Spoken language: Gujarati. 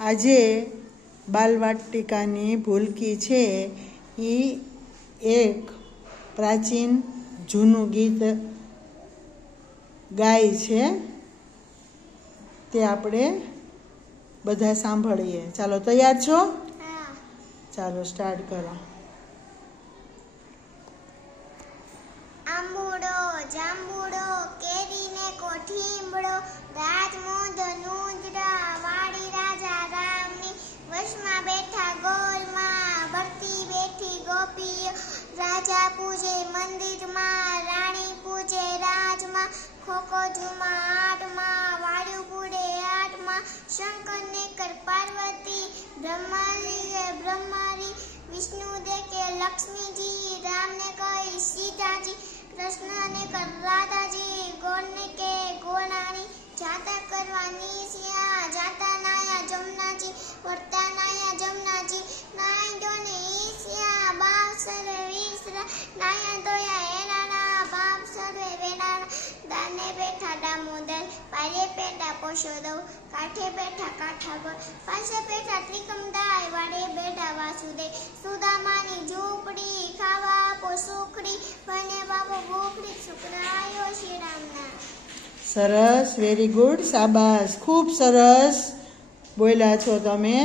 આજે બાલવાટિકાની ભૂલકી છે એ એક પ્રાચીન જૂનું ગીત ગાય છે. તે આપણે બધા સાંભળીએ. ચાલો તૈયાર છો? ચાલો સ્ટાર્ટ કરો. આંબુડો જાંબુડો કેરીને કોઠીમડો રાજમોદ રાજા પૂજે, મંદિરમાં રાણી પૂજે, રાજમાં ખોખો ઝુમા આઠમાં વાળ્યું પૂડે, આઠમાં શંકર નેકર પાર્વતી બ્રહ્માલી બ્રહ્મારી વિષ્ણુ દેખે લક્ષ્મીજી, રામને કહી સીતાજી, કૃષ્ણને કર રાધાજી, ગોળને કે ગોળાણી, જાતા કરવાની સિયા જાતા નાયા જમનાજી, વર્તા નાયા જમનાજી નાઈ ડોને ઈસિયા બાપ નાયા ધોયા એનાના બાપ સર્વે વેનાના દાને બેઠા દામોદર પારે પેટા પોષોદવ કાઠે બેઠા કાઠાગોર પાસે બેઠા ત્રિકમદાય વાડે બેઠા વાસુદેવ. સુદામાની ઝૂંપડી ખાવા આપો સુખડી બને બાપો ભૂખડી, સુખડાયો શ્રી રામના. સરસ વેરી ગુડ સાબાસ ખૂબ સરસ બોલ્યા છો તમે.